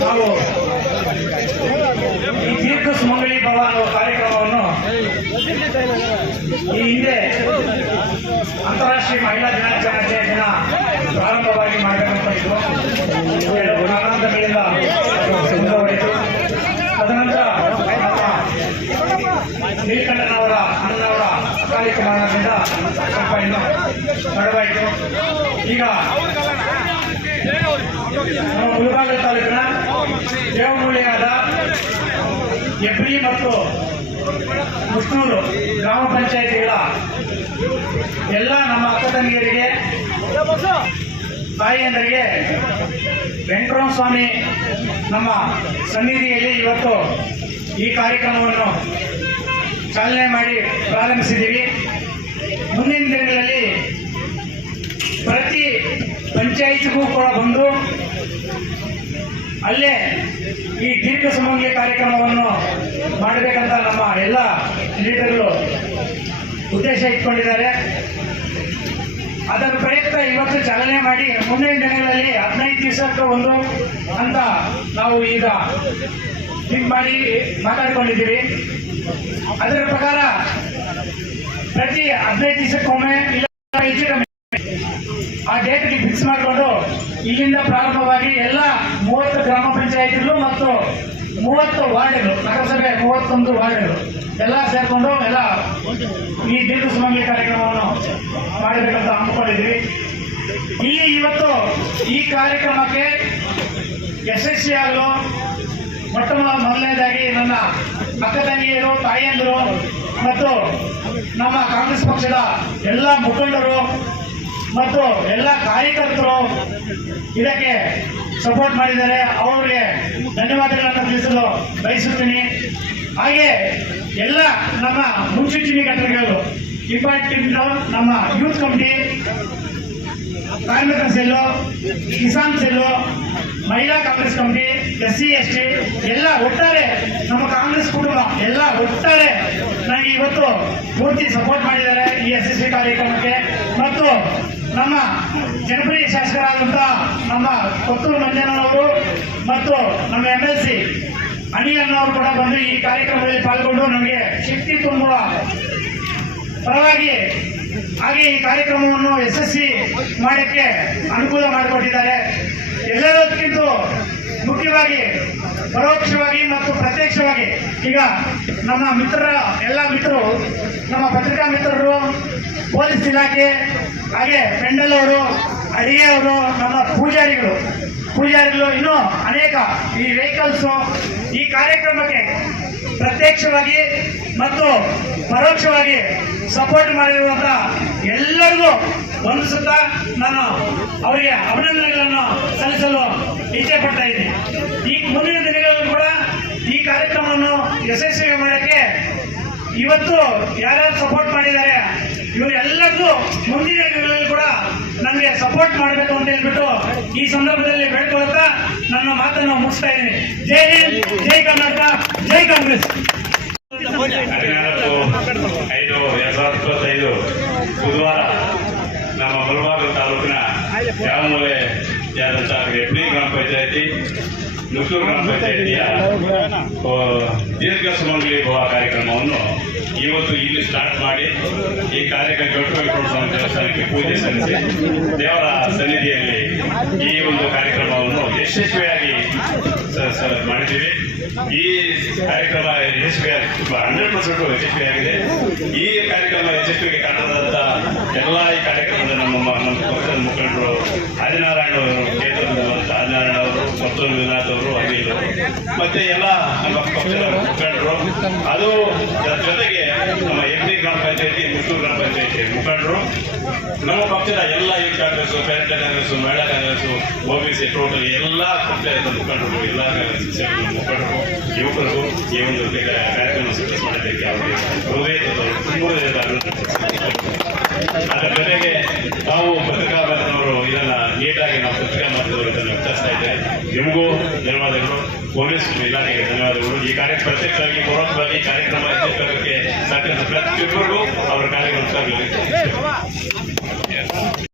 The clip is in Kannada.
ನಾವು ಈ ತೀರ್ಥ ಸುಮಂಗಲಿ ಭವ ಅನ್ನೋ ಕಾರ್ಯಕ್ರಮವನ್ನು ಈ ಹಿಂದೆ ಅಂತಾರಾಷ್ಟ್ರೀಯ ಮಹಿಳಾ ದಿನಾಚರಣೆ ದಿನ ಪ್ರಾರಂಭವಾಗಿ ಮಾಡಬೇಕಂತ ಇದ್ದು ಕೆಲವು ಕಾರಣಾಂತರಗಳಿಂದ ಮುಂದುವರಿತು ತದನಂತರ ನೀಲಕಂಠನವರ ಅಣ್ಣನವರ ಅಕಾಲಿಕ ಮರಣದಿಂದ ಸ್ವಲ್ಪ ಇನ್ನು ಈಗ ದೇವಮೂಲಿಯಾದ ಹೆಬ್ರಿ ಮತ್ತು ಮುಸ್ನೂರು ಗ್ರಾಮ ಪಂಚಾಯಿತಿಗಳ ಎಲ್ಲ ನಮ್ಮ ಅಕ್ಕ ತಂಗಿಯರಿಗೆ ತಾಯಿಯಂದರಿಗೆ ವೆಂಕಟರಾಮ ಸ್ವಾಮಿ ನಮ್ಮ ಸನ್ನಿಧಿಯಲ್ಲಿ ಇವತ್ತು ಈ ಕಾರ್ಯಕ್ರಮವನ್ನು ಚಾಲನೆ ಮಾಡಿ ಪ್ರಾರಂಭಿಸಿದ್ದೀವಿ. ಮುಂದಿನ ದಿನಗಳಲ್ಲಿ ಪ್ರತಿ ಪಂಚಾಯಿತಿಗೂ ಕೂಡ ಬಂದು ಅಲ್ಲೇ ಈ ದೀರ್ಘ ಸುಮಂಗಲಿ ಕಾರ್ಯಕ್ರಮವನ್ನು ಮಾಡಬೇಕಂತ ನಮ್ಮ ಎಲ್ಲ ಲೀಡರ್ಗಳು ಉದ್ದೇಶ ಇಟ್ಕೊಂಡಿದ್ದಾರೆ. ಅದರ ಪ್ರಯುಕ್ತ ಇವತ್ತು ಚಾಲನೆ ಮಾಡಿ ಮುಂದಿನ ದಿನಗಳಲ್ಲಿ ಹದಿನೈದು ದಿವಸಕ್ಕೆ ಒಂದು ಅಂತ ನಾವು ಈಗ ಥಿಂಕ್ ಮಾಡಿ ಮಾತಾಡ್ಕೊಂಡಿದ್ದೀವಿ. ಅದರ ಪ್ರಕಾರ ಪ್ರತಿ ಹದಿನೈದು ದಿವಸಕ್ಕೊಮ್ಮೆ ಇಲ್ಲ ಹೆಚ್ಚು ಕಮ್ಮಿ ಆ ಡೇಟ್ಗೆ ಫಿಕ್ಸ್ ಮಾಡಿಕೊಂಡು ಇಲ್ಲಿಂದ ಪ್ರಾರಂಭವಾಗಿ ಎಲ್ಲ ಮೂವತ್ತು ಗ್ರಾಮ ಪಂಚಾಯಿತಿಗಳು ಮತ್ತು ಮೂವತ್ತು ವಾರ್ಡ್ಗಳು, ನಗರಸಭೆ ಮೂವತ್ತೊಂದು ವಾರ್ಡ್ಗಳು ಎಲ್ಲ ಸೇರ್ಕೊಂಡು ಎಲ್ಲ ಈ ದೀರ್ಘ ಸುಮಂಗಲಿ ಕಾರ್ಯಕ್ರಮವನ್ನು ಮಾಡಬೇಕಂತ ಹಮ್ಮಿಕೊಂಡಿದ್ವಿ ಇಲ್ಲಿ ಇವತ್ತು ಈ ಕಾರ್ಯಕ್ರಮಕ್ಕೆ ಯಶಸ್ವಿಯಾಗಲು ಮೊಟ್ಟ ಮೊದ- ಮೊದಲನೇದಾಗಿ ನನ್ನ ಅಕ್ಕ ತಂಗಿಯರು, ತಾಯಿಯಂದರು ಮತ್ತು ನಮ್ಮ ಕಾಂಗ್ರೆಸ್ ಪಕ್ಷದ ಎಲ್ಲ ಮುಖಂಡರು ಮತ್ತು ಎಲ್ಲ ಕಾರ್ಯಕರ್ತರು ಇದಕ್ಕೆ ಸಪೋರ್ಟ್ ಮಾಡಿದ್ದಾರೆ. ಅವರಿಗೆ ಧನ್ಯವಾದಗಳನ್ನು ತಿಳಿಸಲು ಬಯಸುತ್ತೀನಿ. ಹಾಗೆ ಎಲ್ಲ ನಮ್ಮ ಮುನ್ಸೂಚನೆ ಘಟನೆಗಳು ಇಂಪಾರ್ಟೆಂಟ್ ನಮ್ಮ ಯೂತ್ ಕಮಿಟಿ ಕಾರ್ಮಿಕ cell, Kisan cell, Mahila Congress committee S C S T ಎಲ್ಲ ಒಟ್ಟಾರೆ ನಮ್ಮ ಕಾಂಗ್ರೆಸ್ ಕುಟುಂಬ ಎಲ್ಲ ಒಟ್ಟಾರೆ ನನಗೆ ಇವತ್ತು ಪೂರ್ತಿ ಸಪೋರ್ಟ್ ಮಾಡಿದ್ದಾರೆ ಈ ಎಸ್ ಎಸ್ ಸಿ ಕಾರ್ಯಕ್ರಮಕ್ಕೆ. ಮತ್ತು ನಮ್ಮ ಜನಪ್ರಿಯ ಶಾಸಕರಾದಂತಹ ನಮ್ಮ ಕೊತ್ತೂರು ಮಂಜನವರು ಮತ್ತು ನಮ್ಮ ಎಂ ಎಲ್ ಸಿ ಅಣಿಯನ್ನವರು ಕೂಡ ಬಂದು ಈ ಕಾರ್ಯಕ್ರಮದಲ್ಲಿ ಪಾಲ್ಗೊಂಡು ನಮಗೆ ಶಕ್ತಿ ತುಂಬುವ ಪರವಾಗಿ ಹಾಗೆ ಈ ಕಾರ್ಯಕ್ರಮವನ್ನು ಯಶಸ್ವಿ ಮಾಡಕ್ಕೆ ಅನುಕೂಲ ಮಾಡಿಕೊಟ್ಟಿದ್ದಾರೆ. ಎಲ್ಲದಕ್ಕಿಂತ ಮುಖ್ಯವಾಗಿ, ಪರೋಕ್ಷವಾಗಿ ಮತ್ತು ಪ್ರತ್ಯಕ್ಷವಾಗಿ ಈಗ ನಮ್ಮ ಮಿತ್ರರ ಎಲ್ಲ ಮಿತ್ರರು, ನಮ್ಮ ಪತ್ರಿಕಾ ಮಿತ್ರರು, ಪೊಲೀಸ್ ಇಲಾಖೆ ಹಾಗೆ ಪೆಂಡಲ್ ಅವರು ಅಡಿಗೆ ಅವರು ನಮ್ಮ ಪೂಜಾರಿಗಳು. ಪೂಜಾರಿಗಳು ಇನ್ನೂ ಅನೇಕ ಈ ವೆಹಿಕಲ್ಸು ಈ ಕಾರ್ಯಕ್ರಮಕ್ಕೆ ಪ್ರತ್ಯಕ್ಷವಾಗಿ ಮತ್ತು ಪರೋಕ್ಷವಾಗಿ ಸಪೋರ್ಟ್ ಮಾಡಿರುವಂಥ ಎಲ್ಲರಿಗೂ ವಂದಿಸುತ್ತಾ ಸುತ್ತ ನಾನು ಅವರಿಗೆ ಅಭಿನಂದನೆಗಳನ್ನು ಸಲ್ಲಿಸಲು ಇಚ್ಛೆ ಪಡ್ತಾ ಇದ್ದೀನಿ. ಈ ಮುಂದಿನ ದಿನಗಳಲ್ಲಿ ಕೂಡ ಈ ಕಾರ್ಯಕ್ರಮವನ್ನು ಯಶಸ್ವಿ ಮಾಡಕ್ಕೆ ಇವತ್ತು ಯಾರ್ಯಾರು ಸಪೋರ್ಟ್ ಮಾಡಿದ್ದಾರೆ ಇವರೆಲ್ಲರಿಗೂ ಮುಂದಿನ ದಿನಗಳಲ್ಲಿ ಕೂಡ ನನಗೆ ಸಪೋರ್ಟ್ ಮಾಡಬೇಕು ಅಂತ ಹೇಳ್ಬಿಟ್ಟು ಈ ಸಂದರ್ಭದಲ್ಲಿ ಬೇಡ್ಕೊಳ್ತಾ ನನ್ನ ಮಾತನ್ನು ಮುಗಿಸ್ತಾ ಇದ್ದೀನಿ. ಜೈ ಹಿಂದ್, ಜೈ ಕರ್ನಾಟಕ, ಜೈ ಕಾಂಗ್ರೆಸ್. ಐದು, ಎರಡ್ ಸಾವಿರದ ಇಪ್ಪತ್ತೈದು ಬುಧವಾರ ನಮ್ಮ ಮುಳಬಾಗಿಲು ತಾಲೂಕಿನ ಯಾವಮೂಲೆ ಹೆಬ್ರಿ ಗ್ರಾಮ ಪಂಚಾಯತಿ ನುಸೂರು ಗ್ರಾಮ ಪಂಚಾಯತಿಯ ದೀರ್ಘ ಸುಮಂಗಲಿ ಭವ ಕಾರ್ಯಕ್ರಮವನ್ನು ಇವತ್ತು ಇಲ್ಲಿ ಸ್ಟಾರ್ಟ್ ಮಾಡಿ ಈ ಜೋಟುಗಲ್ ಸ್ವಾಮಿ ದೇವಸ್ಥಾನಕ್ಕೆ ಪೂಜೆ ಸಲ್ಲಿಸಿ ದೇವರ ಸನ್ನಿಧಿಯಲ್ಲಿ ಈ ಒಂದು ಕಾರ್ಯಕ್ರಮವನ್ನು ಯಶಸ್ವಿಯಾಗಿ ಮಾಡಿದ್ದೀವಿ. ಈ ಕಾರ್ಯಕ್ರಮ ಯಶಸ್ವಿಯಾಗಿ ಹಂಡ್ರೆಡ್ ಪರ್ಸೆಂಟ್ ಯಶಸ್ವಿಯಾಗಿದೆ. ಈ ಕಾರ್ಯಕ್ರಮ ಯಶಸ್ವಿಗೆ ಕಾರಣದಂತ ಎಲ್ಲ ಈ ಕಾರ್ಯಕ್ರಮದ ನಮ್ಮ ನಮ್ಮ ಪಕ್ಷದ ಮುಖಂಡರು ಆದಿನಾರಾಯಣ ಅವರು ಕ್ಷೇತ್ರದ ಆದಿನಾರಾಯಣ ಅವರು ಮತ್ತೊಂದು ವಿನಾಥ್ ಅವರು, ಅನಿಲ್ ಮತ್ತೆ ಎಲ್ಲ ನಮ್ಮ ಪಕ್ಷದ ಮುಖಂಡರು. ಅದು ಜೊತೆಗೆ ನಮ್ಮ ಎಂ ಪಿ ಗ್ರಾಮ ಪಂಚಾಯತಿ ಮುತ್ತೂರು ಗ್ರಾಮ ಪಂಚಾಯತಿ ಮುಖಂಡರು ನಮ್ಮ ಪಕ್ಷದ ಎಲ್ಲ ಈ ಕಾಂಗ್ರೆಸ್ ಪೇರೆಂಟ್ ಕಾಂಗ್ರೆಸ್ ಮಹಿಳಾ ಕಾಂಗ್ರೆಸ್ ಓಬಿಸಿ ಟೋಟಲ್ ಎಲ್ಲ ಪಕ್ಷದ ಮುಖಂಡರು, ಎಲ್ಲ ಕಾಂಗ್ರೆಸ್ ಮುಖಂಡರು, ಯುವಕರು ಈ ಒಂದು ಕಾರ್ಯಕ್ರಮ ಸಕ್ಸಸ್ ಮಾಡಿದ್ದಕ್ಕೆ ಅವರಿಗೆ ಹೃದಯದ ಅದರ ಜೊತೆಗೆ ನಾವು ಪತ್ರಿಕಾ ಇದನ್ನು ನೀಟಾಗಿ ನಾವು ಪತ್ರಿಕಾ ಮಾಧ್ಯಮದವರು ಇದನ್ನು ವಿಚಾರಿಸ್ತಾ ಇದ್ದೇವೆ. ನಿಮಗೂ ಪೊಲೀಸ್ ಇಲಾಖೆಗೆ ಧನ್ಯವಾದಗಳು ಈ ಕಾರ್ಯಕ್ಕೆ ಪ್ರತ್ಯಕ್ಷವಾಗಿ ಪೌರತ್ವವಾಗಿ ಕಾರ್ಯಕ್ರಮ ಯಶಸ್ವಿಗೆ ಸಾಕಷ್ಟು ಪ್ರತಿಯೊಬ್ಬರಿಗೂ ಅವರ ಕಾರ್ಯಗಳು